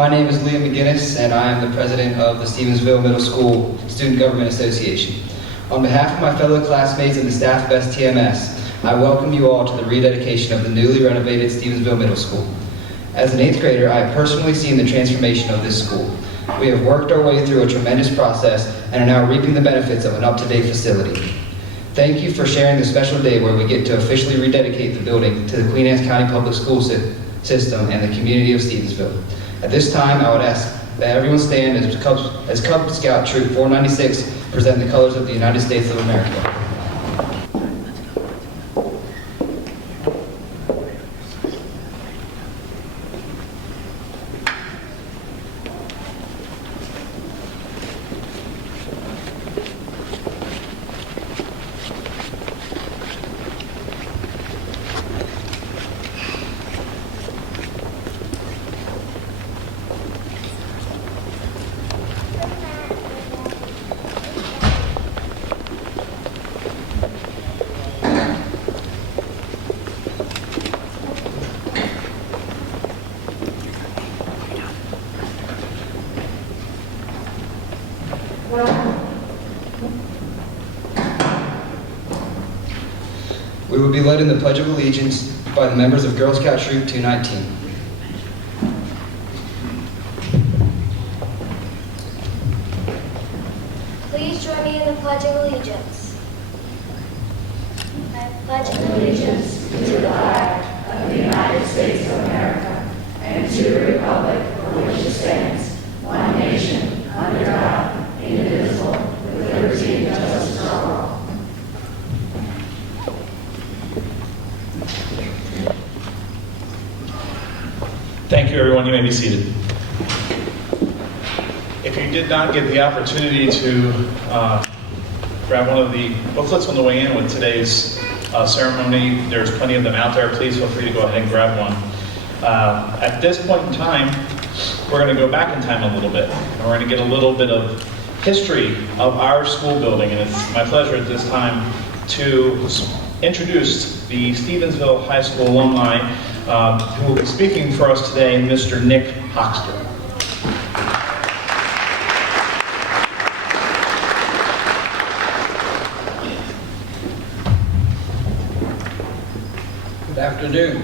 My name is Liam McGinnis, and I am the president of the Stevensville Middle School Student Government Association. On behalf of my fellow classmates and the staff of STMS, I welcome you all to the rededication of the newly renovated Stevensville Middle School. As an 8th grader, I have personally seen the transformation of this school. We have worked our way through a tremendous process and are now reaping the benefits of an up-to-date facility. Thank you for sharing this special day where we get to officially rededicate the building to the Queen Anne's County Public School System and the community of Stevensville. At this time, I would ask that everyone stand as Cub Scout Troop 496 present the colors of the United States of America. We will be led in the Pledge of Allegiance by the members of Girl Scout Troop 219. Please join me in the Pledge of Allegiance. I pledge allegiance to the flag of the United States of America and to the republic for which it stands, one nation, under God, indivisible, with liberty and justice for all. Thank you, everyone. You may be seated. If you did not get the opportunity to grab one of the booklets on the way in with today's ceremony, there's plenty of them out there. Please feel free to go ahead and grab one. At this point in time, we're going to go back in time a little bit, and we're going to get a little bit of history of our school building. And it's my pleasure at this time to introduce the Stevensville High School alumni who will be speaking for us today, Mr. Nick Hoxter. Good afternoon.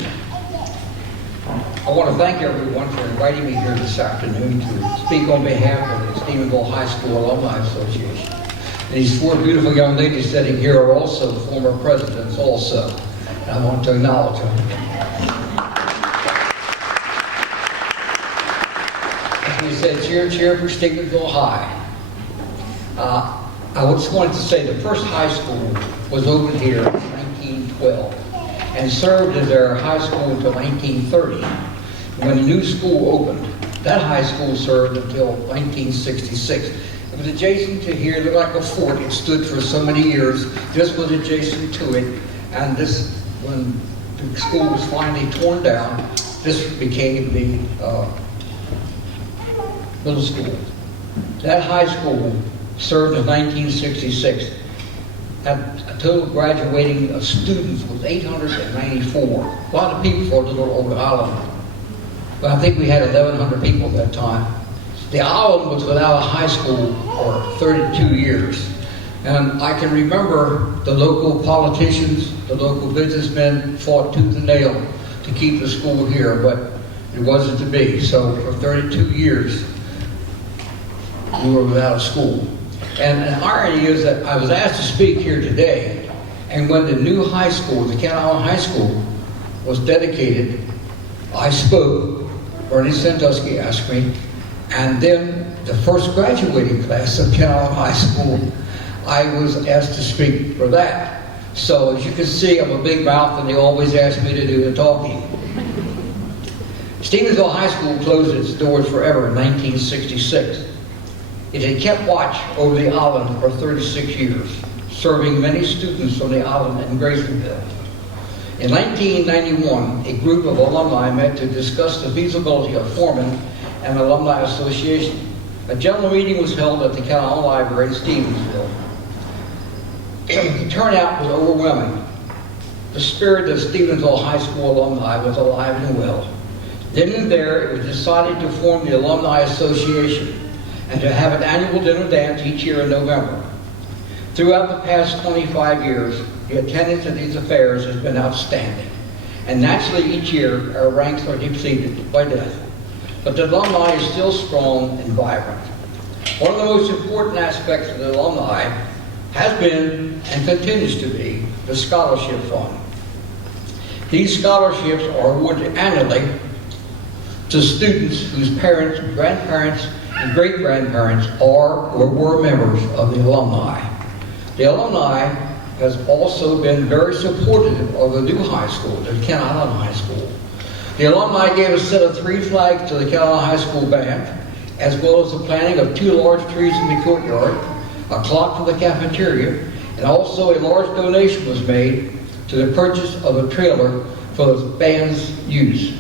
I want to thank everyone for inviting me here this afternoon to speak on behalf of the Stevensville High School Alumni Association. And these 4 beautiful young ladies sitting here are also former presidents also. And I want to acknowledge them. As we said, cheer, cheer for Stevensville High. I just wanted to say the first high school was opened here in 1912 and served as their high school until 1930. When the new school opened, that high school served until 1966. It was adjacent to here, it looked like a fort. It stood for so many years. This was adjacent to it, and this, when the school was finally torn down, this became the middle school. That high school served in 1966. Had a total graduating of students was 894. A lot of people for a little old island. But I think we had 1,100 people at that time. The island was without a high school for 32 years. And I can remember the local politicians, the local businessmen fought tooth and nail to keep the school here, but it wasn't to be. So for 32 years, we were without a school. And an irony is that I was asked to speak here today, and when the new high school, the Kent Island High School, was dedicated, I spoke. Bernie Sandusky asked me, and then the first graduating class of Kent Island High School, I was asked to speak for that. So as you can see, I'm a big mouth, and they always ask me to do the talking. Stevensville High School closed its doors forever in 1966. It had kept watch over the island for 36 years, serving many students on the island in Graysonville. In 1991, a group of alumni met to discuss the feasibility of forming an alumni association. A general meeting was held at the Kent Island Library in Stevensville. The turnout was overwhelming. The spirit of Stevensville High School alumni was alive and well. Then and there, it was decided to form the Alumni Association and to have an annual dinner dance each year in November. Throughout the past 25 years, the attendance at these affairs has been outstanding. And naturally, each year, our ranks are depleted by death. But the alumni is still strong and vibrant. One of the most important aspects of the alumni has been and continues to be the scholarship fund. These scholarships are awarded annually to students whose parents, grandparents, and great-grandparents are or were members of the alumni. The alumni has also been very supportive of the new high school, the Kent Island High School. The alumni gave a set of 3 flags to the Kent Island High School band, as well as the planting of 2 large trees in the courtyard, a clock for the cafeteria, and also a large donation was made to the purchase of a trailer for the band's use.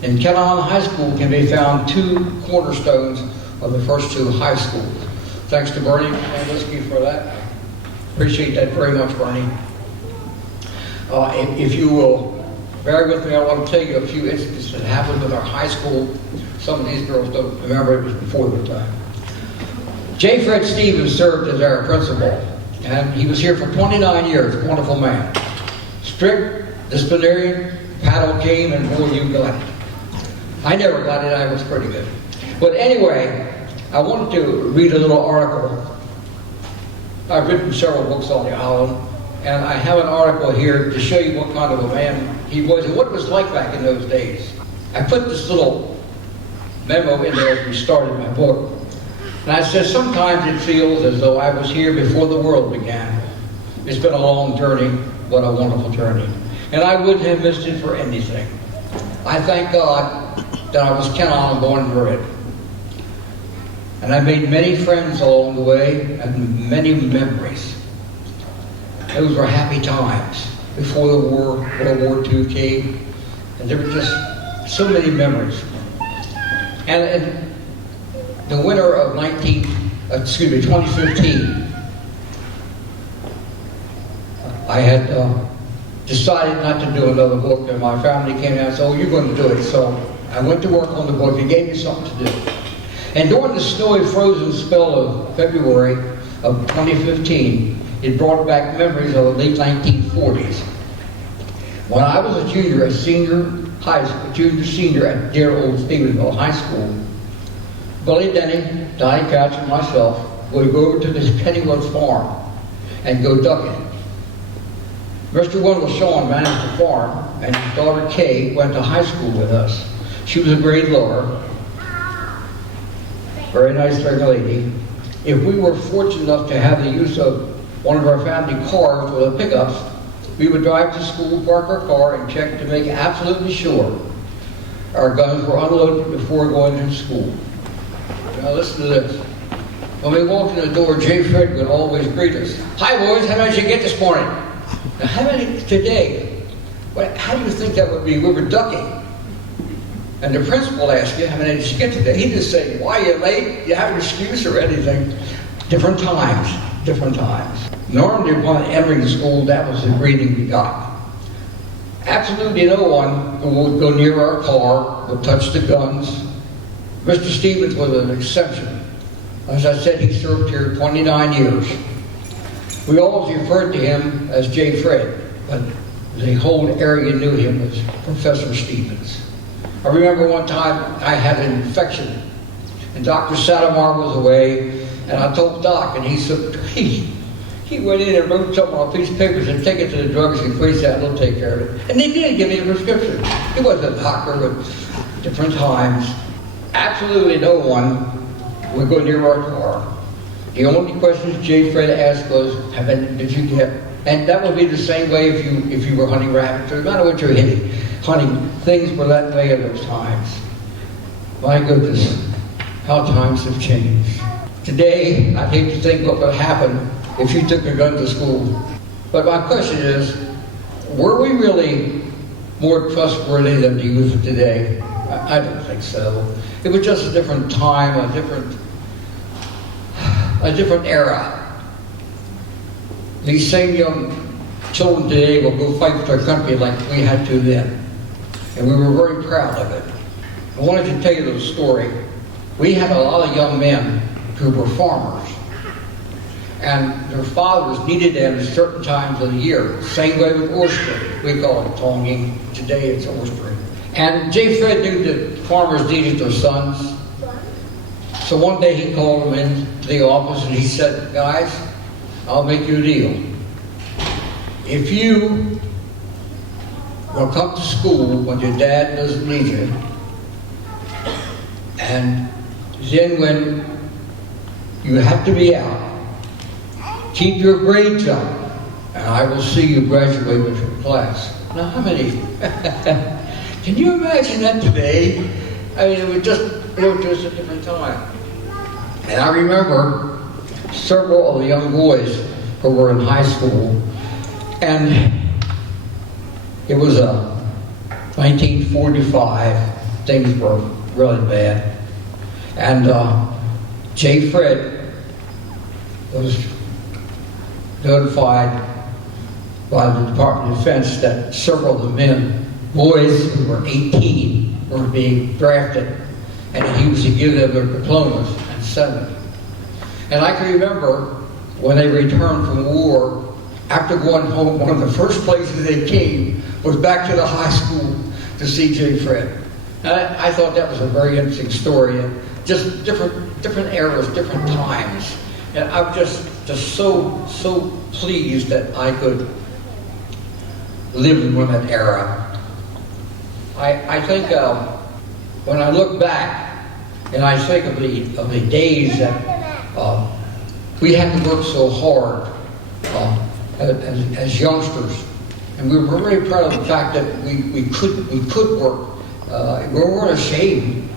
In Kent Island High School can be found 2 cornerstones of the first 2 high schools. Thanks to Bernie and for that. Appreciate that very much, Bernie. If you will bear with me, I want to tell you a few instances that happened with our high school. Some of these girls don't remember, it was before their time. J. Fred Stevens served as our principal, and he was here for 29 years, a wonderful man. Strict, disciplinarian, paddle game, and boy, you got it. I never got it, I was pretty good. But anyway, I wanted to read a little article. I've written several books on the island, and I have an article here to show you what kind of a man he was and what it was like back in those days. I put this little memo in there as we started my book. And I said, sometimes it feels as though I was here before the world began. It's been a long journey, what a wonderful journey. And I wouldn't have missed it for anything. I thank God that I was Kent Island born and bred. And I made many friends along the way and many memories. Those were happy times before the war, World War II came. And there were just so many memories. And in the winter of 2015, I had decided not to do another book, and my family came out and said, oh, you're going to do it. So I went to work on the book. It gave me something to do. And during the snowy, frozen spell of February of 2015, it brought back memories of the late 1940s. When I was a junior, senior at dear old Stevensville High School, Billy Denny, Donnie Couch, and myself would go over to this Kennywood farm and go ducking. Mr. Wendell Shawn managed the farm, and his daughter Kay went to high school with us. She was a grade lower. Very nice young lady. If we were fortunate enough to have the use of one of our family cars with the pickups, we would drive to school, park our car, and check to make absolutely sure our guns were unloaded before going to school. Now listen to this. When we walked in the door, J. Fred would always greet us. Hi boys, how many did you get this morning? Now how many today? How do you think that would be? We were ducking. And the principal asked you, how many did you get today? He didn't say, why are you late? You have an excuse or anything. Different times, different times. Normally upon entering the school, that was the greeting we got. Absolutely no one would go near our car, would touch the guns. Mr. Stevens was an exception. As I said, he served here 29 years. We always referred to him as J. Fred, but the whole area knew him as Professor Stevens. I remember one time I had an infection, and Dr. Sadamar was away, and I told Doc, and he said, he went in and wrote something on a piece of paper and take it to the drugs and place that, they'll take care of it. And they did give me a prescription. He wasn't a doctor, but different times. Absolutely no one would go near our car. The only questions J. Fred asked was, how many did you get? And that would be the same way if you were hunting rabbits, or no matter what you're hunting, things were that way at those times. My goodness, how times have changed. Today, I hate to think what would happen if you took a gun to school. But my question is, were we really more trustworthy than the youth of today? I don't think so. It was just a different time, a different era. These same young children today will go fight for their country like we had to then. And we were very proud of it. I wanted to tell you the story. We had a lot of young men who were farmers, and their fathers needed them at certain times of the year. Same way with oystering. We call it tonging. Today it's oystering. And J. Fred knew that farmers needed their sons. So one day he called them into the office and he said, guys, I'll make you a deal. If you will come to school when your dad doesn't need you, and then when you have to be out, keep your grades up, and I will see you graduate with your class. Now, how many? Can you imagine that today? I mean, it was just a different time. And I remember several of the young boys who were in high school, and it was 1945. Things were really bad. And J. Fred was notified by the Department of Defense that several of the men, boys who were 18, were being drafted, and he was to give them their diplomas and send them. And I can remember when they returned from war, after going home, one of the first places they came was back to the high school to see J. Fred. And I thought that was a very interesting story, and just different eras, different times. And I'm just so pleased that I could live in that era. I think when I look back and I think of the days that we had to work so hard as youngsters, and we were very proud of the fact that we could work. We weren't ashamed.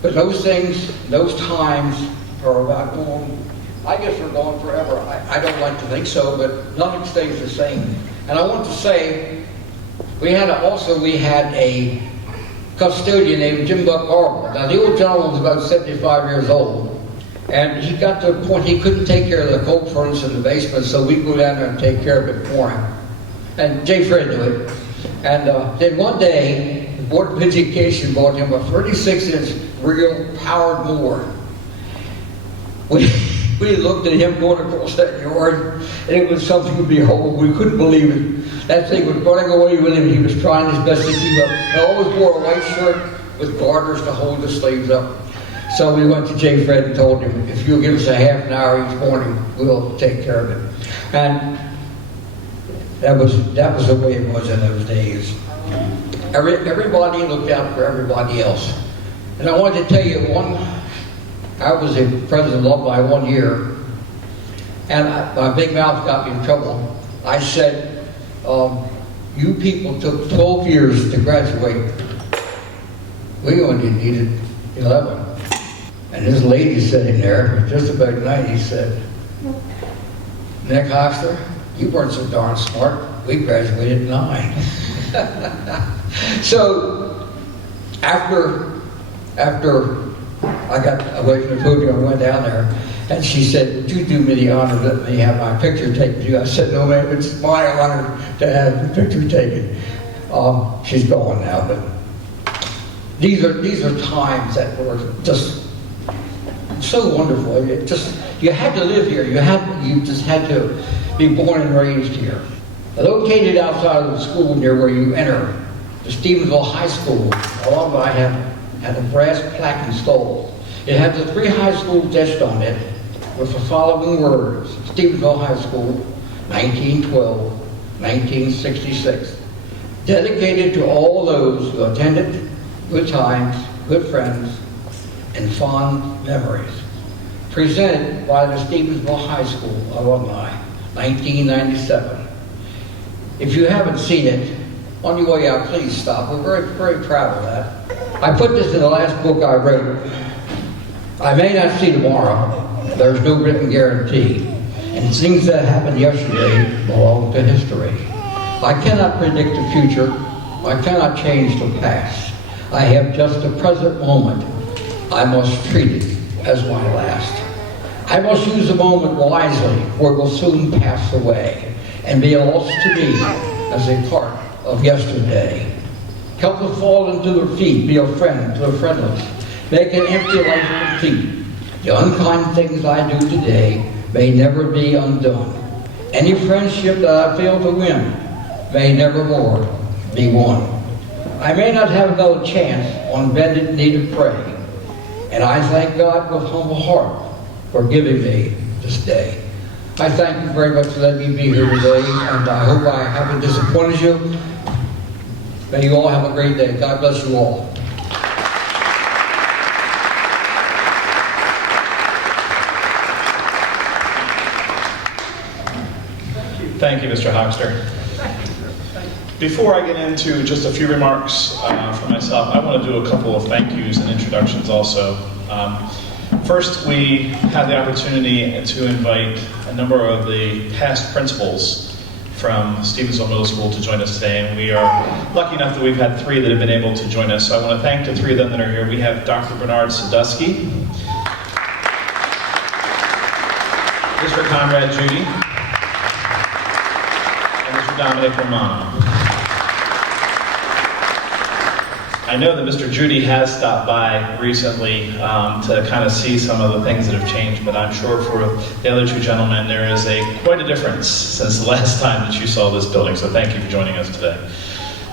But those things, those times are about going. I guess they're gone forever. I don't like to think so, but nothing stays the same. And I want to say, we had a custodian named Jim Buck Arbor. Now, the old gentleman was about 75 years old, and he got to the point he couldn't take care of the coal furnace in the basement, so we'd go down there and take care of it for him. And J. Fred knew it. And then one day, the Board of Education bought him a 36-inch real powered mower. We looked at him going across that yard, and it was something to behold. We couldn't believe it. That thing was running away with him. He was trying his best to keep up. He always wore a white shirt with garters to hold the sleeves up. So we went to J. Fred and told him, if you'll give us a half an hour each morning, we'll take care of it. And that was the way it was in those days. Everybody looked out for everybody else. And I wanted to tell you I was a president of Alumni 1 year, and my big mouth got me in trouble. I said, you people took 12 years to graduate. We only needed 11. And this lady sitting there, just about 90, said, Nick Hoxter, you weren't so darn smart. We graduated at 9. So, after I got away from the podium, I went down there, and she said, would you do me the honor to let me have my picture taken to you? I said, no, ma'am, it's my honor to have the picture taken. She's gone now, but these are times that were just so wonderful. You had to live here. You just had to be born and raised here. Located outside of the school near where you enter, the Stevensville High School, Alumni had a brass plaque installed. It had the 3 high schools etched on it with the following words: Stevensville High School, 1912, 1966. Dedicated to all those who attended, good times, good friends, and fond memories. Presented by the Stevensville High School Alumni, 1997. If you haven't seen it, on your way out, please stop. We're very, very proud of that. I put this in the last book I wrote. I may not see tomorrow. There's no written guarantee. And things that happened yesterday belong to history. I cannot predict the future. I cannot change the past. I have just the present moment. I must treat it as my last. I must use the moment wisely, for it will soon pass away, and be lost to me as a part of yesterday. Help the fallen to their feet, be a friend to the friendless. Make an empty life complete. The unkind things I do today may never be undone. Any friendship that I fail to win may never more be won. I may not have another chance on bended knee to pray, and I thank God with humble heart for giving me this day. I thank you very much for letting me be here today, and I hope I haven't disappointed you. May you all have a great day. God bless you all. Thank you, Mr. Hoxter. Before I get into just a few remarks for myself, I want to do a couple of thank yous and introductions also. First, we had the opportunity to invite a number of the past principals from Stevensville Middle School to join us today, and we are lucky enough that we've had 3 that have been able to join us. So I want to thank the 3 of them that are here. We have Dr. Bernard Sadusky, Mr. Conrad Judy, and Mr. Dominic Romano. I know that Mr. Judy has stopped by recently to kind of see some of the things that have changed, but I'm sure for the other 2 gentlemen there is quite a difference since the last time that you saw this building, so thank you for joining us today.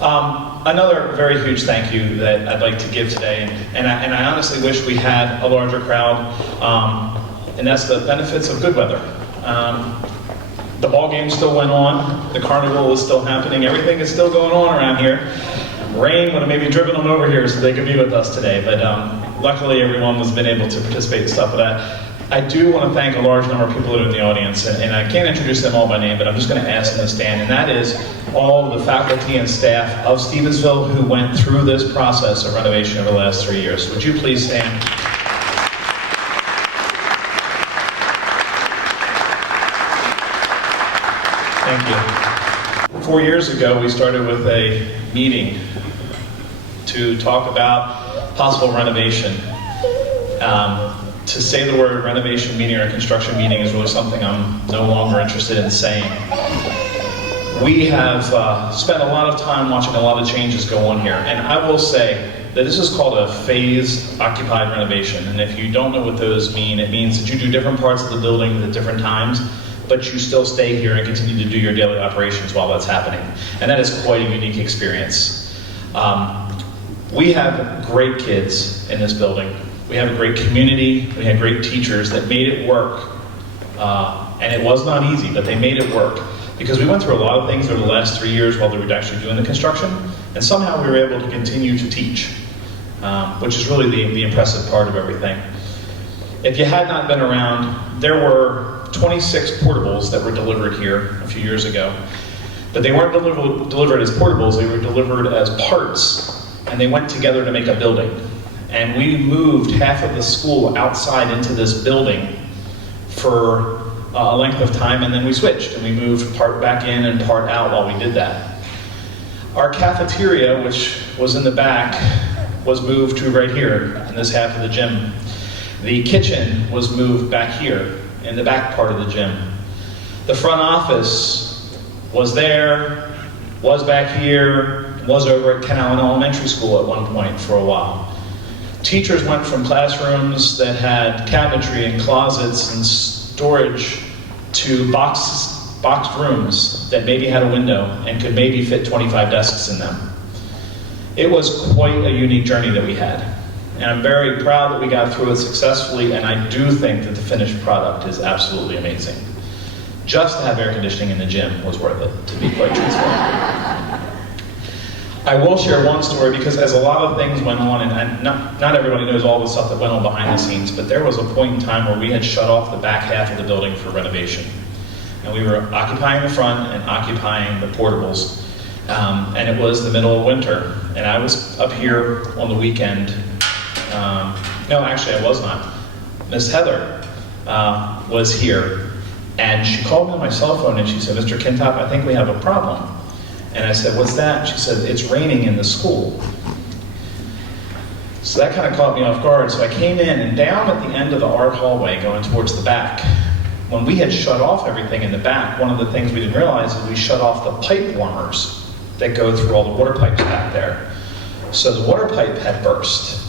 Another very huge thank you that I'd like to give today, and I honestly wish we had a larger crowd, and that's the benefits of good weather. The ball game still went on, the carnival is still happening, everything is still going on around here. Rain would have maybe driven them over here so they could be with us today, but luckily everyone has been able to participate and stuff. But I do want to thank a large number of people that are in the audience, and I can't introduce them all by name, but I'm just going to ask them to stand, and that is all of the faculty and staff of Stevensville who went through this process of renovation over the last 3 years. Would you please stand? Thank you. 4 years ago, we started with a meeting to talk about possible renovation. To say the word renovation meeting or construction meeting is really something I'm no longer interested in saying. We have spent a lot of time watching a lot of changes go on here, and I will say that this is called a phased occupied renovation, and if you don't know what those mean, it means that you do different parts of the building at different times, but you still stay here and continue to do your daily operations while that's happening. And that is quite a unique experience. We have great kids in this building. We have a great community. We have great teachers that made it work. And it was not easy, but they made it work. Because we went through a lot of things over the last 3 years while they were actually doing the construction, and somehow we were able to continue to teach, which is really the impressive part of everything. If you had not been around, there were 26 portables that were delivered here a few years ago. But they weren't delivered as portables, they were delivered as parts, and they went together to make a building. And we moved half of the school outside into this building for a length of time, and then we switched, and we moved part back in and part out while we did that. Our cafeteria, which was in the back, was moved to right here, in this half of the gym. The kitchen was moved back here, in the back part of the gym. The front office was there, was back here, was over at Ken Allen Elementary School at one point for a while. Teachers went from classrooms that had cabinetry and closets and storage to boxed rooms that maybe had a window and could maybe fit 25 desks in them. It was quite a unique journey that we had. And I'm very proud that we got through it successfully, and I do think that the finished product is absolutely amazing. Just to have air conditioning in the gym was worth it, to be quite transparent. I will share one story because as a lot of things went on, and not everybody knows all the stuff that went on behind the scenes, but there was a point in time where we had shut off the back half of the building for renovation. And we were occupying the front and occupying the portables. And it was the middle of winter. And I was up here on the weekend. No, actually I was not. Miss Heather was here. And she called me on my cell phone and she said, "Mr. Kintop, I think we have a problem." And I said, "What's that?" She said, "It's raining in the school." So that kind of caught me off guard. So I came in, and down at the end of the art hallway going towards the back, when we had shut off everything in the back, one of the things we didn't realize is we shut off the pipe warmers that go through all the water pipes back there. So the water pipe had burst.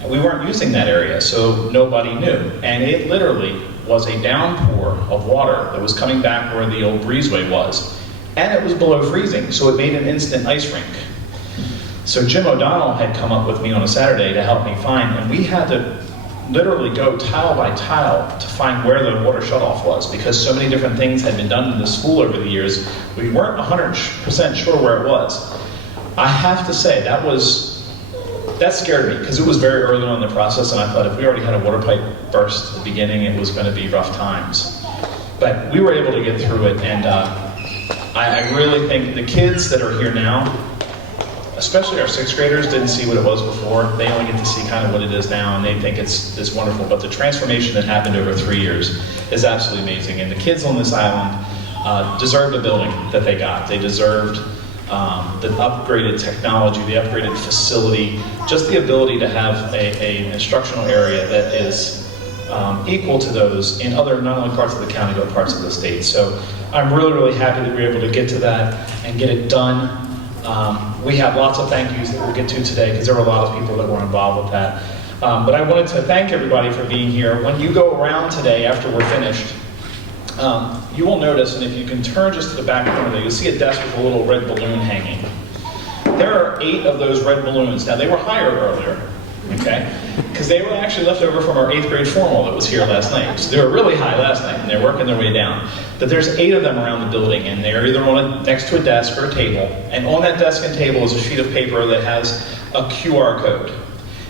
And we weren't using that area, so nobody knew. And it literally was a downpour of water that was coming back where the old breezeway was. And it was below freezing, so it made an instant ice rink. So Jim O'Donnell had come up with me on a Saturday to help me find, and we had to literally go tile by tile to find where the water shutoff was, because so many different things had been done in the school over the years, we weren't 100% sure where it was. I have to say, that scared me, because it was very early on in the process, and I thought if we already had a water pipe burst at the beginning, it was going to be rough times. But we were able to get through it, and I really think the kids that are here now, especially our 6th graders, didn't see what it was before. They only get to see kind of what it is now, and they think it's wonderful. But the transformation that happened over 3 years is absolutely amazing. And the kids on this island deserved the building that they got. They deserved the upgraded technology, the upgraded facility, just the ability to have an instructional area that is equal to those in other, not only parts of the county, but parts of the state. So I'm really, really happy that we were able to get to that and get it done. We have lots of thank yous that we'll get to today, because there were a lot of people that were involved with that. But I wanted to thank everybody for being here. When you go around today after we're finished, you will notice, and if you can turn just to the back corner there, you'll see a desk with a little red balloon hanging. There are 8 of those red balloons. Now, they were higher earlier, okay? Because they were actually left over from our 8th grade formal that was here last night. So they were really high last night, and they're working their way down. But there's 8 of them around the building, and they're either next to a desk or a table. And on that desk and table is a sheet of paper that has a QR code.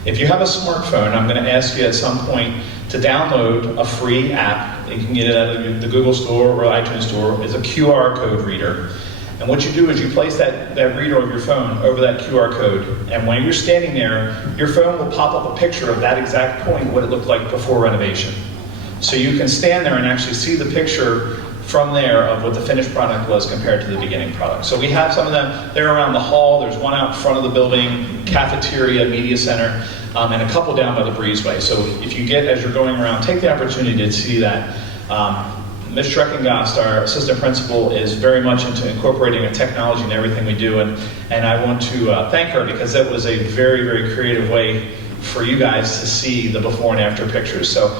If you have a smartphone, I'm going to ask you at some point to download a free app. You can get it out of the Google Store or iTunes Store. It's a QR code reader. And what you do is you place that reader of your phone over that QR code, and when you're standing there, your phone will pop up a picture of that exact point, what it looked like before renovation. So you can stand there and actually see the picture from there of what the finished product was compared to the beginning product. So we have some of them. They're around the hall. There's one out front of the building, cafeteria, media center, and a couple down by the breezeway. So if you get, as you're going around, take the opportunity to see that. Ms. Schreckengast, our assistant principal, is very much into incorporating a technology in everything we do, and I want to thank her, because that was a very, very creative way for you guys to see the before and after pictures. So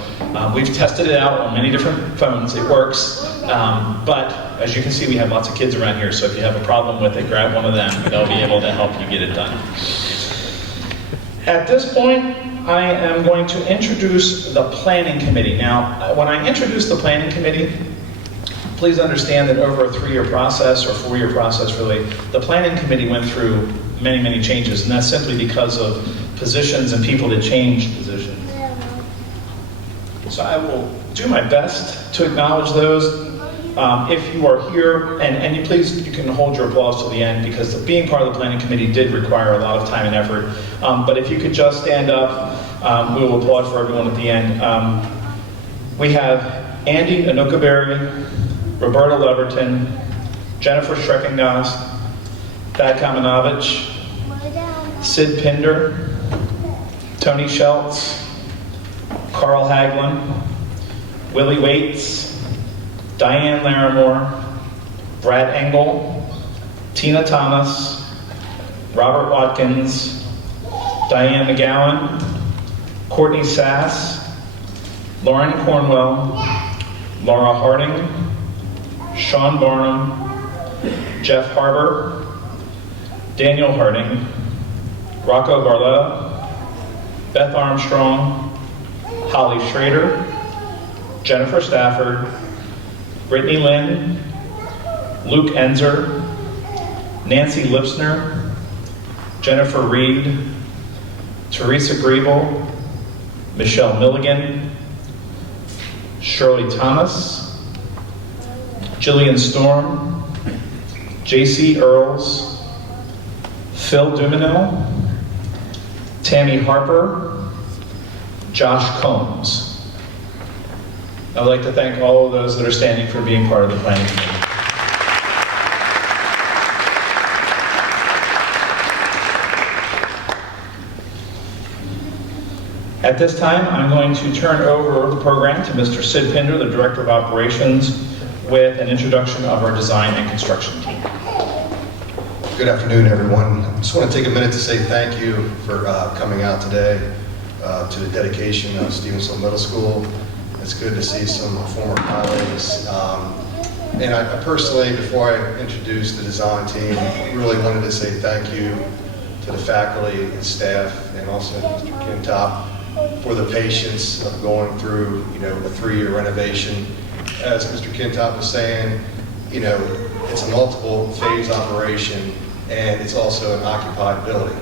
we've tested it out on many different phones. It works, but as you can see, we have lots of kids around here, so if you have a problem with it, grab one of them. They'll be able to help you get it done. At this point, I am going to introduce the planning committee. Now, when I introduce the planning committee, please understand that over a 3-year process, or 4-year process really, the planning committee went through many, many changes, and that's simply because of positions and people that changed positions. So I will do my best to acknowledge those. If you are here, and you can hold your applause till the end, because being part of the planning committee did require a lot of time and effort. But if you could just stand up, we will applaud for everyone at the end. We have Andy Anukaberry, Roberta Leverton, Jennifer Schreckengast, Thad Kamenovich, Sid Pinder, Tony Schultz, Carl Haglund, Willie Waits, Diane Larimore, Brad Engel, Tina Thomas, Robert Watkins, Diane McGowan, Courtney Sass, Lauren Cornwell, Laura Harding, Sean Barnum, Jeff Harbour, Daniel Harding, Rocco Barletta, Beth Armstrong, Holly Schrader, Jennifer Stafford, Brittany Lynn, Luke Enzer, Nancy Lipsner, Jennifer Reed, Teresa Griebel, Michelle Milligan, Shirley Thomas, Jillian Storm, J.C. Earls, Phil Duminel, Tammy Harper, Josh Combs. I'd like to thank all of those that are standing for being part of the planning committee. At this time, I'm going to turn over the program to Mr. Sid Pinder, the Director of Operations, with an introduction of our design and construction team. Good afternoon, everyone. I just want to take a minute to say thank you for coming out today to the dedication of Stevensville Middle School. It's good to see some former colleagues. And I personally, before I introduce the design team, really wanted to say thank you to the faculty and staff, and also Mr. Kintop, for the patience of going through, a 3-year renovation. As Mr. Kintop was saying, it's a multiple phase operation, and it's also an occupied building.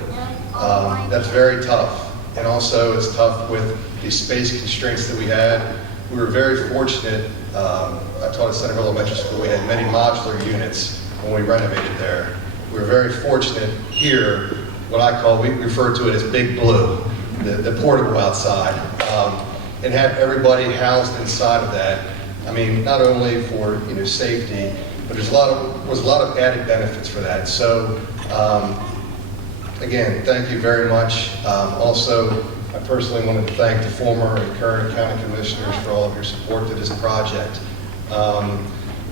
That's very tough. And also it's tough with the space constraints that we had. We were very fortunate. I taught at Centerville Elementary School. We had many modular units when we renovated there. We were very fortunate here, we refer to it as Big Blue, the portable outside, and have everybody housed inside of that. I mean, not only for safety, but was a lot of added benefits for that. So, again, thank you very much. Also, I personally want to thank the former and current county commissioners for all of your support to this project.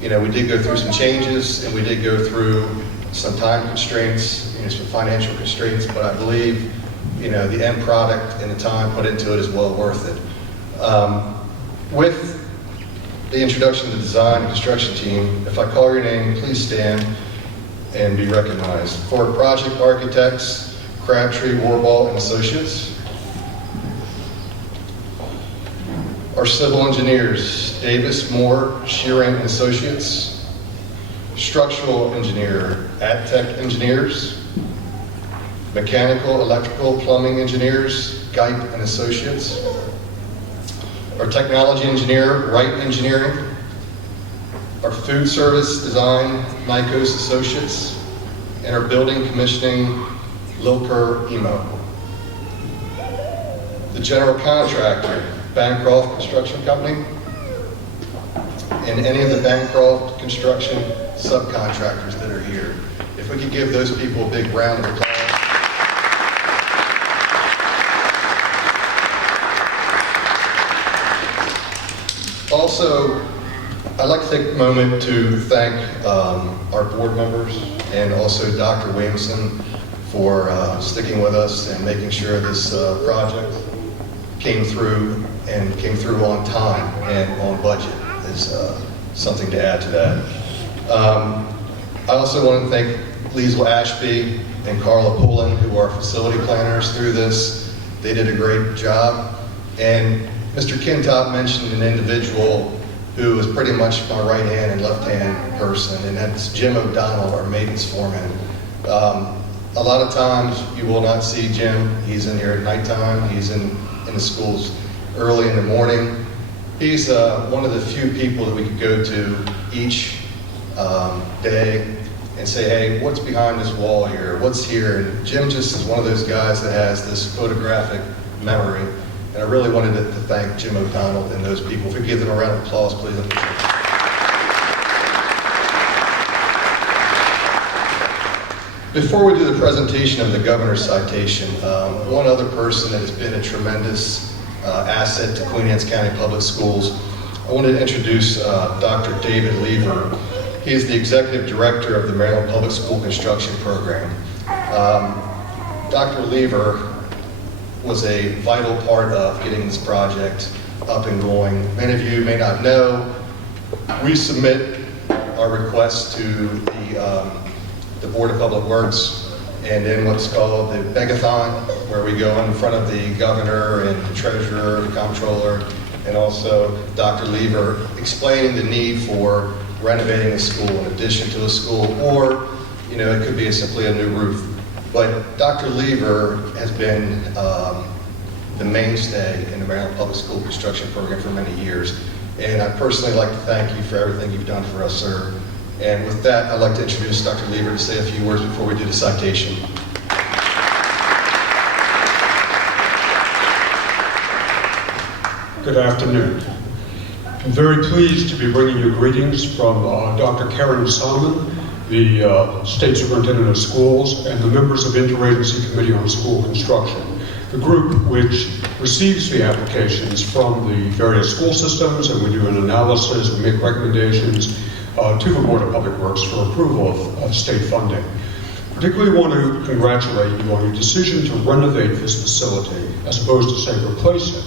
We did go through some changes, and we did go through some time constraints, some financial constraints, but I believe, the end product and the time put into it is well worth it. With the introduction of the design and construction team, if I call your name, please stand and be recognized. For project architects, Crabtree, Warball, and Associates. Our civil engineers, Davis, Moore, Sheeran, and Associates. Structural engineer, AdTech Engineers. Mechanical, electrical, plumbing engineers, Geip and Associates. Our technology engineer, Wright Engineering. Our food service design, Nikos Associates. And our building commissioning, Lilker Emo. The general contractor, Bancroft Construction Company. And any of the Bancroft construction subcontractors that are here. If we could give those people a big round of applause. Also, I'd like to take a moment to thank our board members and also Dr. Williamson for sticking with us and making sure this project came through on time and on budget is something to add to that. I also want to thank Liesl Ashby and Carla Pullen, who are facility planners through this. They did a great job. And Mr. Kintop mentioned an individual who was pretty much my right hand and left hand person, and that's Jim O'Donnell, our maintenance foreman. A lot of times you will not see Jim. He's in here at nighttime. He's in the schools early in the morning. He's one of the few people that we could go to each day and say, hey, what's behind this wall here? What's here? And Jim just is one of those guys that has this photographic memory. And I really wanted to thank Jim O'Donnell and those people. If we could give them a round of applause, please. Before we do the presentation of the governor's citation, one other person that has been a tremendous asset to Queen Anne's County Public Schools, I wanted to introduce Dr. David Lever. He is the Executive Director of the Maryland Public School Construction Program. Dr. Lever was a vital part of getting this project up and going. Many of you may not know, we submit our requests to the Board of Public Works, and in what's called the Begathon, where we go in front of the governor and the treasurer, the comptroller, and also Dr. Lever, explaining the need for renovating a school in addition to a school, or it could be simply a new roof. But Dr. Lever has been the mainstay in the Maryland Public School Construction Program for many years. And I'd personally like to thank you for everything you've done for us, sir. And with that, I'd like to introduce Dr. Lever to say a few words before we do the citation. Good afternoon. I'm very pleased to be bringing you greetings from Dr. Karen Salmon, the State Superintendent of Schools, and the members of Interagency Committee on School Construction, the group which receives the applications from the various school systems, and we do an analysis, we make recommendations to the Board of Public Works for approval of state funding. particularly want to congratulate you on your decision to renovate this facility as opposed to, say, replace it.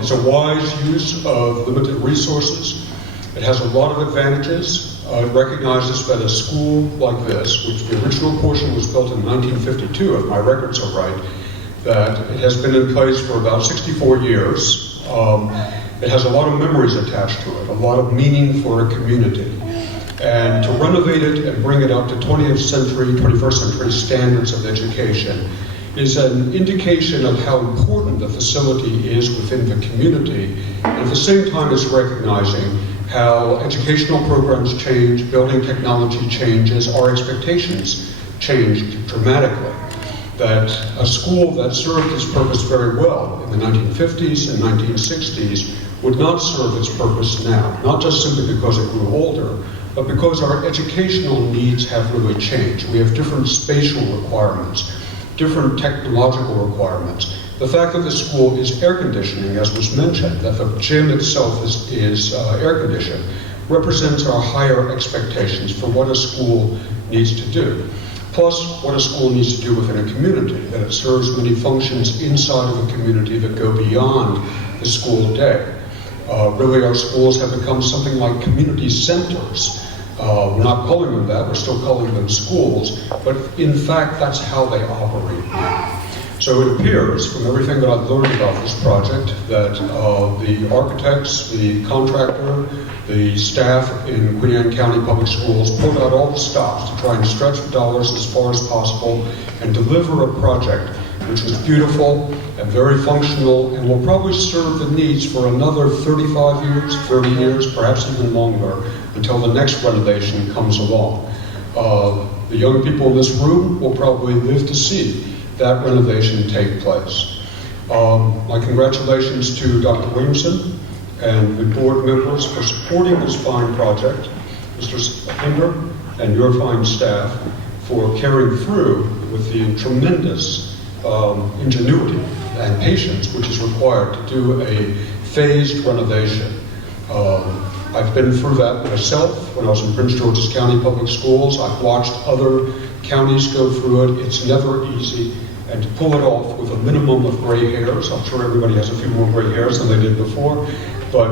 It's a wise use of limited resources. It has a lot of advantages. It recognizes that a school like this, which the original portion was built in 1952, if my records are right, that it has been in place for about 64 years. It has a lot of memories attached to it, a lot of meaning for a community. And to renovate it and bring it up to 20th century, 21st century standards of education is an indication of how important the facility is within the community, and at the same time it's recognizing how educational programs change, building technology changes, our expectations change dramatically. That a school that served its purpose very well in the 1950s and 1960s would not serve its purpose now, not just simply because it grew older, but because our educational needs have really changed. We have different spatial requirements, different technological requirements. The fact that the school is air conditioning, as was mentioned, that the gym itself is air conditioned, represents our higher expectations for what a school needs to do. Plus, what a school needs to do within a community, that it serves many functions inside of a community that go beyond the school day. Really, our schools have become something like community centers. We're not calling them that, we're still calling them schools, but in fact, that's how they operate now. So it appears, from everything that I've learned about this project, that the architects, the contractor, the staff in Queen Anne County Public Schools pulled out all the stops to try and stretch the dollars as far as possible and deliver a project which was beautiful and very functional and will probably serve the needs for another 35 years, 30 years, perhaps even longer, until the next renovation comes along. The young people in this room will probably live to see that renovation take place. My congratulations to Dr. Williamson and the board members for supporting this fine project, Mr. Hinder and your fine staff for carrying through with the tremendous ingenuity and patience which is required to do a phased renovation. I've been through that myself when I was in Prince George's County Public Schools. I've watched other counties go through it. It's never easy. And to pull it off with a minimum of gray hairs, I'm sure everybody has a few more gray hairs than they did before, but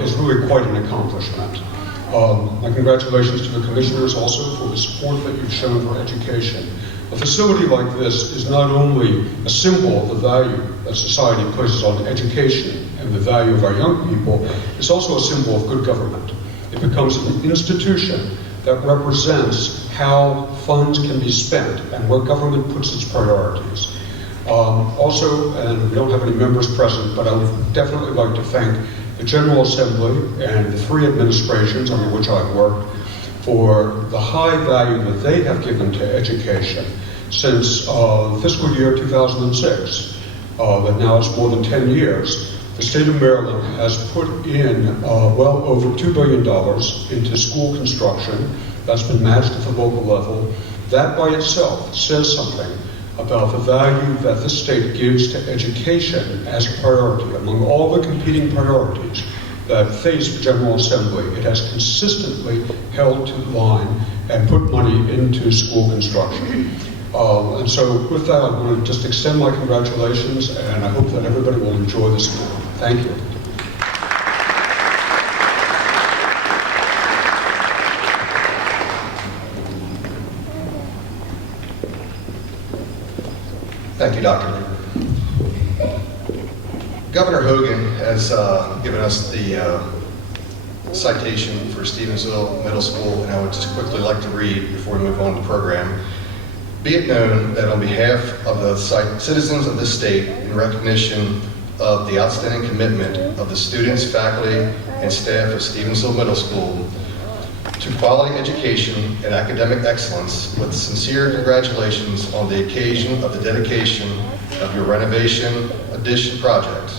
it's really quite an accomplishment. My congratulations to the commissioners also for the support that you've shown for education. A facility like this is not only a symbol of the value that society places on education and the value of our young people, it's also a symbol of good government. It becomes an institution that represents how funds can be spent and where government puts its priorities. Also, and we don't have any members present, but I would definitely like to thank the General Assembly and the three administrations under which I've worked for the high value that they have given to education since fiscal year 2006, that now is more than 10 years. The state of Maryland has put in well over $2 billion into school construction. That's been matched at the local level. That by itself says something about the value that the state gives to education as a priority. Among all the competing priorities that face the General Assembly, it has consistently held to the line and put money into school construction. And so with that, I want to just extend my congratulations, and I hope that everybody will enjoy the school. Thank you. Thank you, Dr. Lee. Governor Hogan has given us the citation for Stevensville Middle School, and I would just quickly like to read before we move on to the program. Be it known that on behalf of the citizens of this state, in recognition of the outstanding commitment of the students, faculty, and staff of Stevensville Middle School to quality education and academic excellence, with sincere congratulations on the occasion of the dedication of your renovation addition project,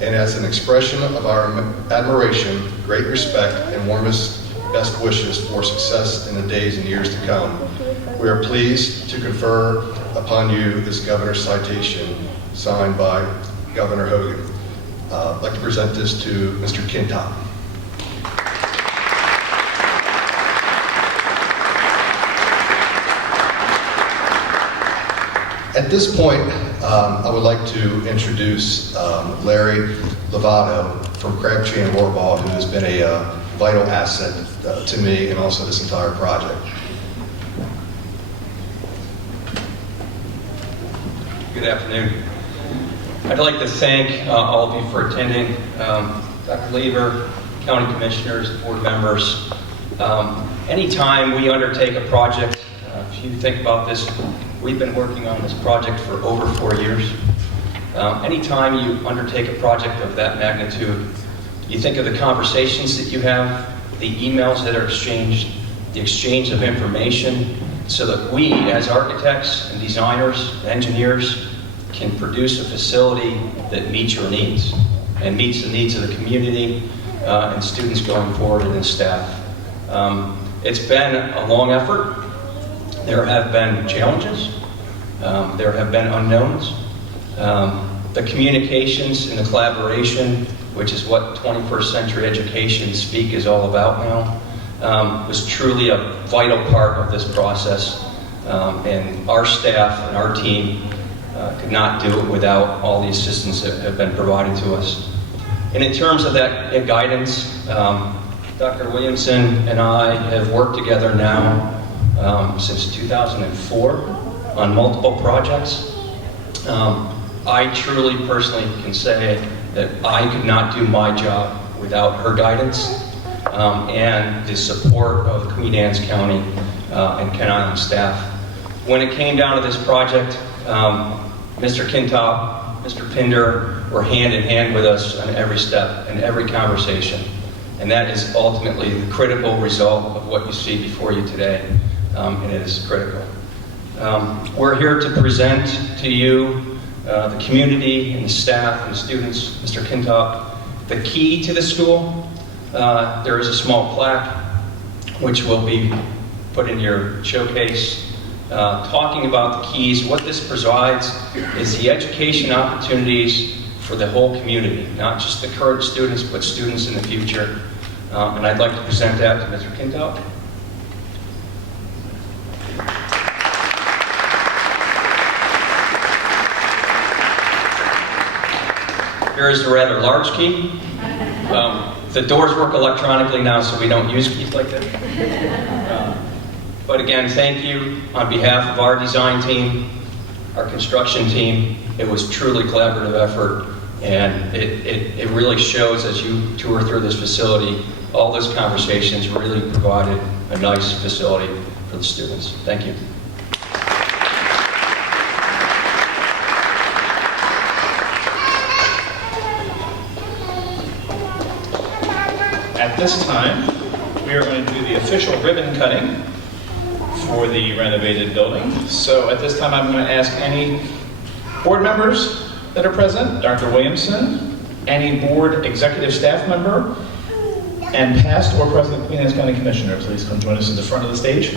and as an expression of our admiration, great respect, and warmest best wishes for success in the days and years to come, we are pleased to confer upon you this governor's citation signed by Governor Hogan. I'd like to present this to Mr. Kintop. At this point, I would like to introduce Larry Lovato from Crabtree and Warball, who has been a vital asset to me and also this entire project. Good afternoon. I'd like to thank all of you for attending. Dr. Lever, county commissioners, board members. Anytime we undertake a project, if you think about this, we've been working on this project for over 4 years. Anytime you undertake a project of that magnitude, you think of the conversations that you have, the emails that are exchanged, the exchange of information, so that we, as architects and designers, engineers, can produce a facility that meets your needs and meets the needs of the community and students going forward and the staff. It's been a long effort. There have been challenges. There have been unknowns. The communications and the collaboration, which is what 21st century education speak is all about now, was truly a vital part of this process. And our staff and our team could not do it without all the assistance that have been provided to us. And in terms of that guidance, Dr. Williamson and I have worked together now since 2004 on multiple projects. I truly, personally can say that I could not do my job without her guidance and the support of the Queen Anne's County and Kent Island staff. When it came down to this project, Mr. Kintop, Mr. Pinder were hand in hand with us on every step and every conversation. And that is ultimately the critical result of what you see before you today, and it is critical. We're here to present to you, the community and the staff and the students, Mr. Kintop, the key to the school. There is a small plaque which will be put in your showcase, talking about the keys. What this provides is the education opportunities for the whole community, not just the current students, but students in the future. And I'd like to present that to Mr. Kintop. Here is the rather large key. The doors work electronically now, so we don't use keys like that. But again, thank you on behalf of our design team, our construction team. It was truly collaborative effort, and it really shows as you tour through this facility, all those conversations really provided a nice facility for the students. Thank you. At this time, we are going to do the official ribbon cutting for the renovated building. So at this time, I'm going to ask any board members that are present, Dr. Williamson, any board executive staff member, and past or present Queen Anne's County Commissioner, please come join us at the front of the stage.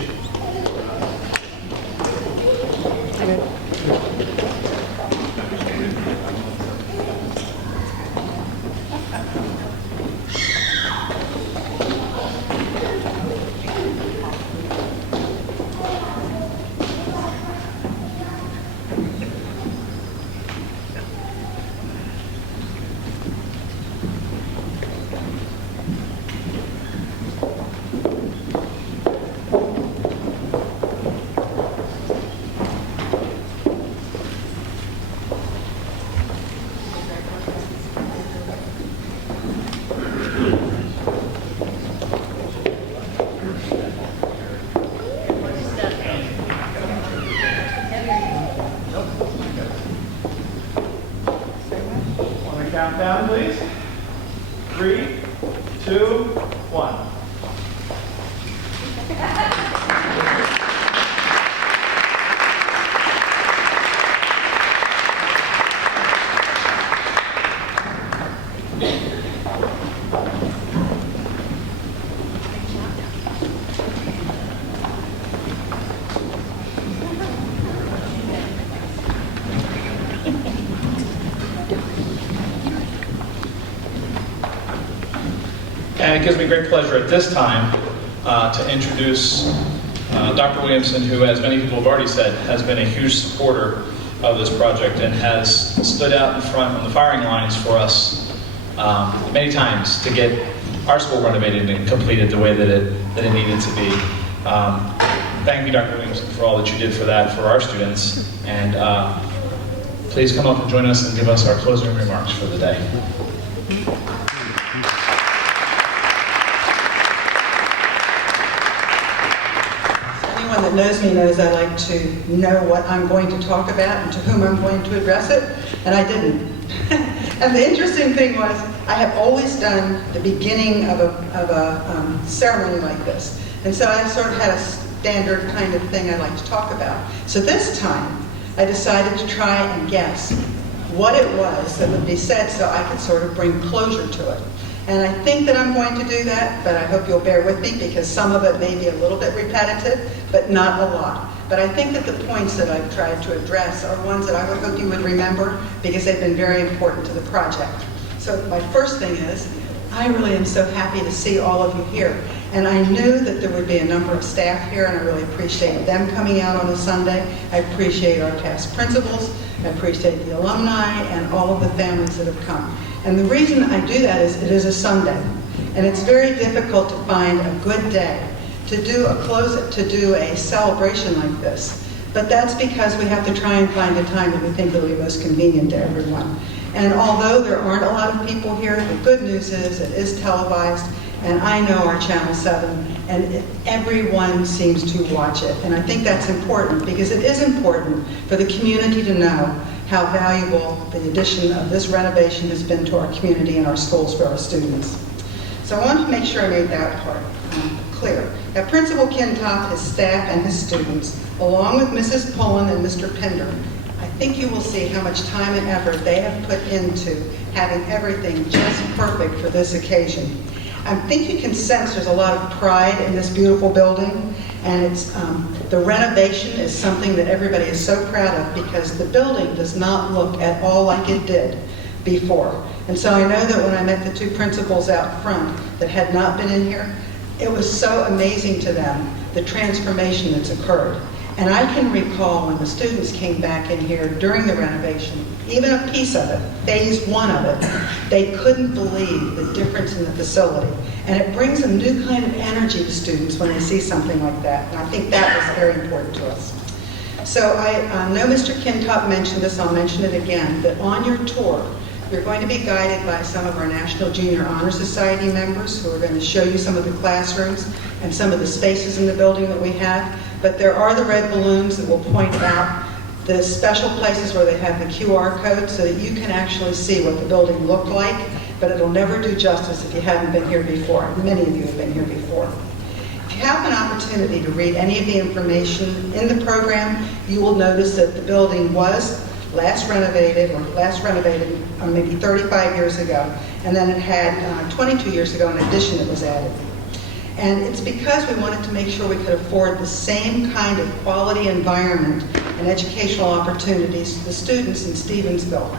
Countdown, please. 3, 2, 1. And it gives me great pleasure at this time to introduce Dr. Williamson, who, as many people have already said, has been a huge supporter of this project and has stood out in front on the firing lines for us many times to get our school renovated and completed the way that it needed to be. Thank you, Dr. Williamson, for all that you did for that for our students. And please come up and join us and give us our closing remarks for the day. Anyone that knows me knows I like to know what I'm going to talk about and to whom I'm going to address it, and I didn't. And the interesting thing was, I have always done the beginning of a ceremony like this. And so I sort of had a standard kind of thing I like to talk about. So this time, I decided to try and guess what it was that would be said so I could sort of bring closure to it. And I think that I'm going to do that, but I hope you'll bear with me because some of it may be a little bit repetitive, but not a lot. But I think that the points that I've tried to address are ones that I would hope you would remember because they've been very important to the project. So my first thing is, I really am so happy to see all of you here. And I knew that there would be a number of staff here, and I really appreciate them coming out on a Sunday. I appreciate our past principals, I appreciate the alumni, and all of the families that have come. And the reason I do that is it is a Sunday, and it's very difficult to find a good day to do a celebration like this. But that's because we have to try and find a time that we think will be most convenient to everyone. And although there aren't a lot of people here, the good news is it is televised, and I know our Channel 7, and everyone seems to watch it. And I think that's important because it is important for the community to know how valuable the addition of this renovation has been to our community and our schools for our students. So I wanted to make sure I made that part clear. Now, Principal Kintop, his staff, and his students, along with Mrs. Pullen and Mr. Pender, I think you will see how much time and effort they have put into having everything just perfect for this occasion. I think you can sense there's a lot of pride in this beautiful building, and it's the renovation is something that everybody is so proud of because the building does not look at all like it did before. And so I know that when I met the two principals out front that had not been in here, it was so amazing to them, the transformation that's occurred. And I can recall when the students came back in here during the renovation, even a piece of it, phase one of it, they couldn't believe the difference in the facility. And it brings a new kind of energy to students when they see something like that. And I think that was very important to us. So I know Mr. Kintop mentioned this, I'll mention it again, that on your tour, you're going to be guided by some of our National Junior Honor Society members who are going to show you some of the classrooms and some of the spaces in the building that we have. But there are the red balloons that will point out the special places where they have the QR code so that you can actually see what the building looked like, but it'll never do justice if you haven't been here before. Many of you have been here before. If you have an opportunity to read any of the information in the program, you will notice that the building was last renovated maybe 35 years ago, and then it had 22 years ago an addition that was added. And it's because we wanted to make sure we could afford the same kind of quality environment and educational opportunities to the students in Stevensville.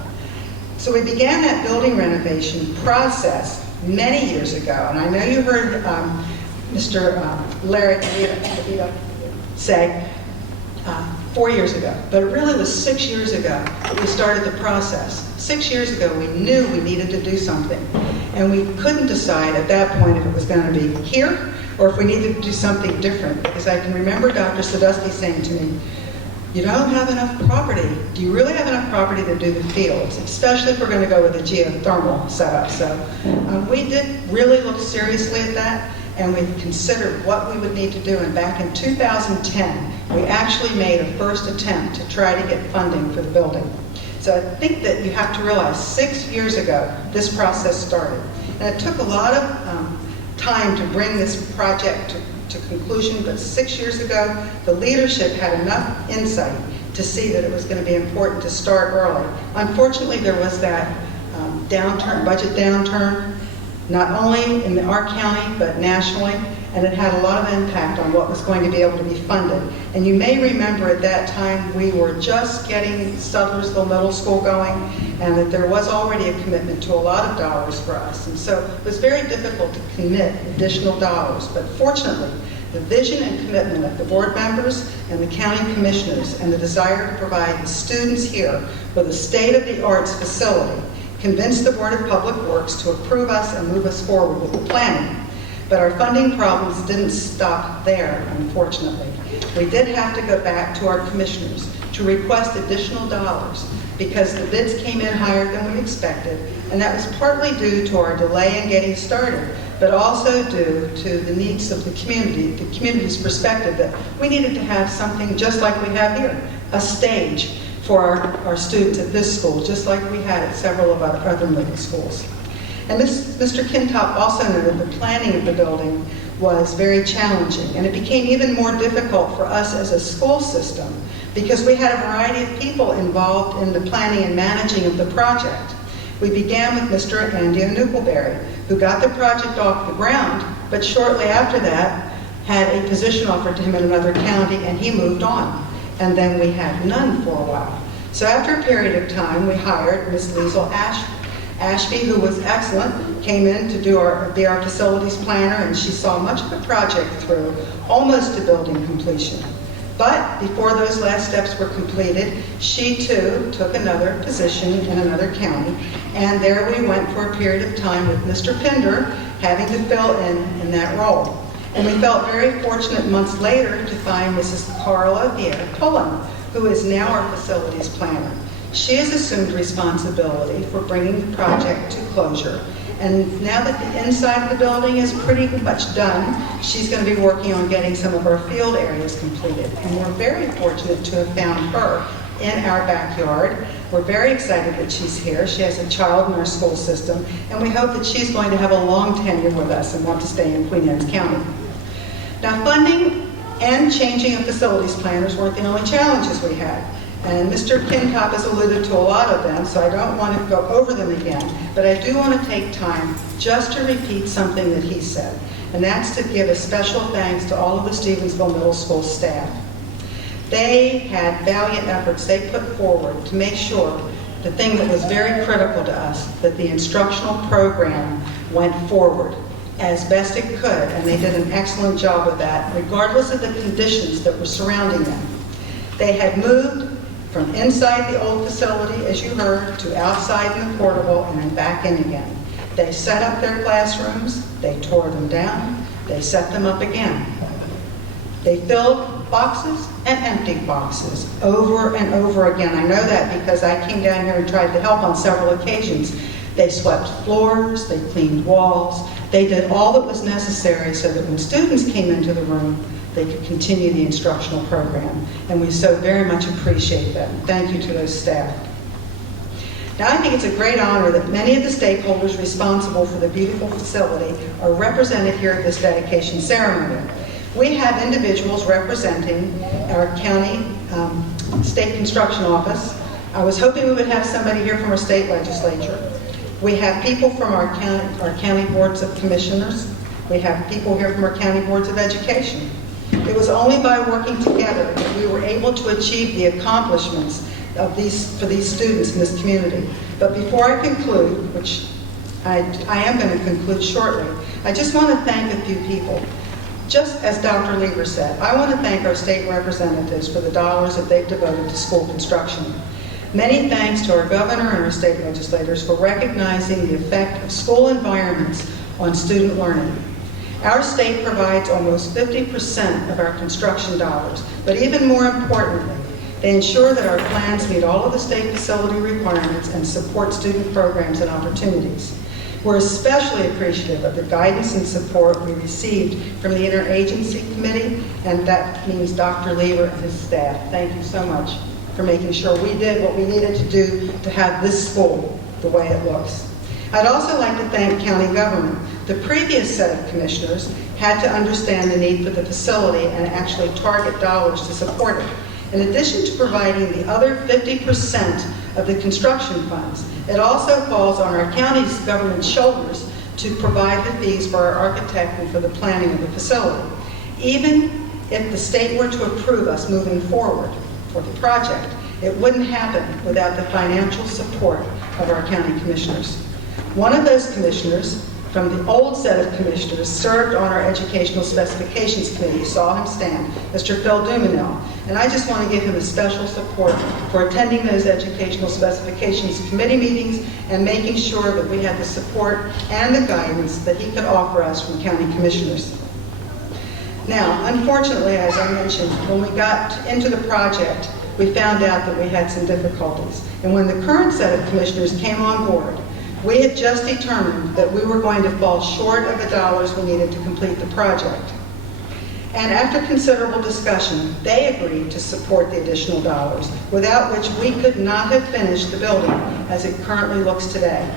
So we began that building renovation process many years ago, and I know you heard Mr. Larry say 4 years ago, but it really was 6 years ago that we started the process. 6 years ago, we knew we needed to do something, and we couldn't decide at that point if it was going to be here or if we needed to do something different, because I can remember Dr. Sadusky saying to me, "You don't have enough property. Do you really have enough property to do the fields, especially if we're going to go with a geothermal setup?" So we did really look seriously at that, and we considered what we would need to do. And back in 2010, we actually made a first attempt to try to get funding for the building. So I think that you have to realize 6 years ago, this process started. And it took a lot of time to bring this project to conclusion, but 6 years ago, the leadership had enough insight to see that it was going to be important to start early. Unfortunately, there was that budget downturn, not only in our county, but nationally, and it had a lot of impact on what was going to be able to be funded. And you may remember at that time, we were just getting Stevensville Middle School going, and that there was already a commitment to a lot of dollars for us. And so it was very difficult to commit additional dollars, but fortunately, the vision and commitment of the board members and the county commissioners and the desire to provide the students here with a state-of-the-art facility convinced the Board of Public Works to approve us and move us forward with the planning. But our funding problems didn't stop there, unfortunately. We did have to go back to our commissioners to request additional dollars because the bids came in higher than we expected, and that was partly due to our delay in getting started, but also due to the needs of the community's perspective that we needed to have something just like we have here, a stage for our students at this school, just like we had at several of our other middle schools. And Mr. Kintop also noted the planning of the building was very challenging, and it became even more difficult for us as a school system because we had a variety of people involved in the planning and managing of the project. We began with Mr. Andy Nuckelberry, who got the project off the ground, but shortly after that had a position offered to him in another county, and he moved on. And then we had none for a while. So after a period of time, we hired Ms. Liesel Ashby, who was excellent, came in to be our facilities planner, and she saw much of the project through, almost to building completion. But before those last steps were completed, she too took another position in another county, and there we went for a period of time with Mr. Pinder having to fill in that role. And we felt very fortunate months later to find Mrs. Carla Vieira Cullen, who is now our facilities planner. She has assumed responsibility for bringing the project to closure. And now that the inside of the building is pretty much done, she's going to be working on getting some of our field areas completed. And we're very fortunate to have found her in our backyard. We're very excited that she's here. She has a child in our school system, and we hope that she's going to have a long tenure with us and want to stay in Queen Anne's County. Now, funding and changing of facilities planners weren't the only challenges we had. And Mr. Kintop has alluded to a lot of them, so I don't want to go over them again. But I do want to take time just to repeat something that he said. And that's to give a special thanks to all of the Stevensville Middle School staff. They had valiant efforts they put forward to make sure the thing that was very critical to us, that the instructional program went forward as best it could, and they did an excellent job with that, regardless of the conditions that were surrounding them. They had moved from inside the old facility, as you heard, to outside in the portable and then back in again. They set up their classrooms, they tore them down, they set them up again. They filled boxes and emptied boxes over and over again. I know that because I came down here and tried to help on several occasions. They swept floors, they cleaned walls, they did all that was necessary so that when students came into the room, they could continue the instructional program. And we so very much appreciate that. Thank you to those staff. Now, I think it's a great honor that many of the stakeholders responsible for the beautiful facility are represented here at this dedication ceremony. We have individuals representing our county state construction office. I was hoping we would have somebody here from our state legislature. We have people from our county boards of commissioners. We have people here from our county boards of education. It was only by working together that we were able to achieve the accomplishments of for these students in this community. But before I conclude, which I am going to conclude shortly, I just want to thank a few people. Just as Dr. Lieber said, I want to thank our state representatives for the dollars that they've devoted to school construction. Many thanks to our governor and our state legislators for recognizing the effect of school environments on student learning. Our state provides almost 50% of our construction dollars, but even more importantly, they ensure that our plans meet all of the state facility requirements and support student programs and opportunities. We're especially appreciative of the guidance and support we received from the Interagency Committee, and that means Dr. Lieber and his staff. Thank you so much for making sure we did what we needed to do to have this school the way it looks. I'd also like to thank county government. The previous set of commissioners had to understand the need for the facility and actually target dollars to support it. In addition to providing the other 50% of the construction funds, it also falls on our county's government shoulders to provide the fees for our architect and for the planning of the facility. Even if the state were to approve us moving forward for the project, it wouldn't happen without the financial support of our county commissioners. One of those commissioners from the old set of commissioners served on our Educational Specifications Committee. You saw him stand, Mr. Phil Dumanel. And I just want to give him a special support for attending those Educational Specifications Committee meetings and making sure that we had the support and the guidance that he could offer us from county commissioners. Now, unfortunately, as I mentioned, when we got into the project, we found out that we had some difficulties. And when the current set of commissioners came on board, we had just determined that we were going to fall short of the dollars we needed to complete the project. And after considerable discussion, they agreed to support the additional dollars, without which we could not have finished the building as it currently looks today.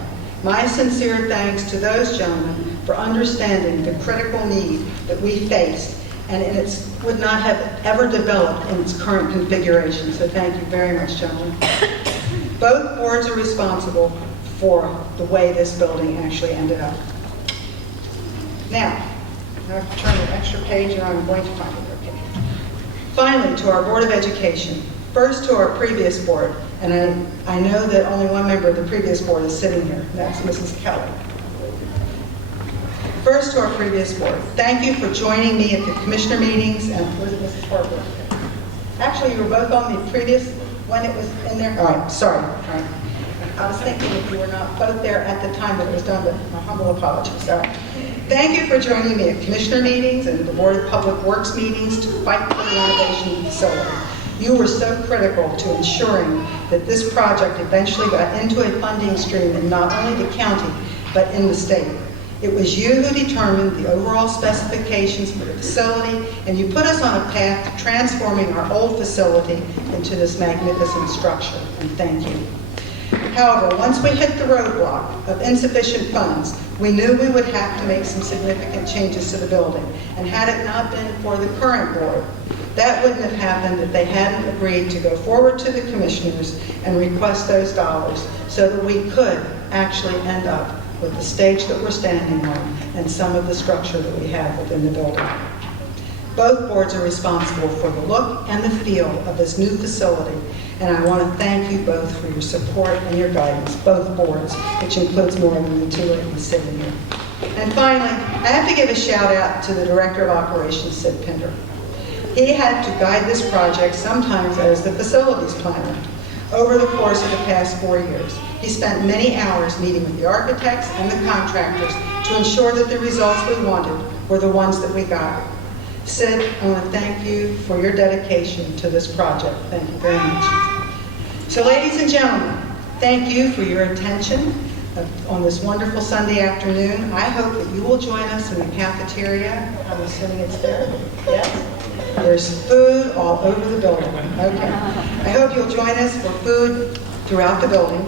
My sincere thanks to those gentlemen for understanding the critical need that we faced, and it would not have ever developed in its current configuration. So thank you very much, gentlemen. Both boards are responsible for the way this building actually ended up. Now, I have to turn an extra page and I'm going to find it, okay. Finally, to our Board of Education. First to our previous board, and I know that only one member of the previous board is sitting here, and that's Mrs. Kelly. First to our previous board, thank you for joining me at the commissioner meetings, and was it Mrs. Harper? Actually, you were both on the previous, when it was in there? All right, sorry. All right. I was thinking if you were not both there at the time that it was done, but my humble apologies. All right. Thank you for joining me at commissioner meetings and the Board of Public Works meetings to fight for the renovation of the facility. You were so critical to ensuring that this project eventually got into a funding stream in not only the county, but in the state. It was you who determined the overall specifications for the facility, and you put us on a path to transforming our old facility into this magnificent structure, and thank you. However, once we hit the roadblock of insufficient funds, we knew we would have to make some significant changes to the building. And had it not been for the current board, that wouldn't have happened if they hadn't agreed to go forward to the commissioners and request those dollars so that we could actually end up with the stage that we're standing on and some of the structure that we have within the building. Both boards are responsible for the look and the feel of this new facility, and I want to thank you both for your support and your guidance, both boards, which includes more than the two ladies sitting here. And finally, I have to give a shout out to the Director of Operations, Sid Pinder. He had to guide this project sometimes as the facilities planner. Over the course of the past 4 years, he spent many hours meeting with the architects and the contractors to ensure that the results we wanted were the ones that we got. Sid, I want to thank you for your dedication to this project. Thank you very much. So ladies and gentlemen, thank you for your attention on this wonderful Sunday afternoon. I hope that you will join us in the cafeteria. I'm assuming it's there. Yes? There's food all over the building. Okay. I hope you'll join us for food throughout the building,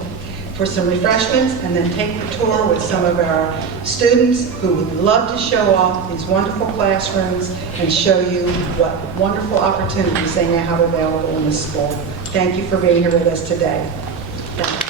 for some refreshments, and then take the tour with some of our students who would love to show off these wonderful classrooms and show you what wonderful opportunities they now have available in the school. Thank you for being here with us today. Thank you.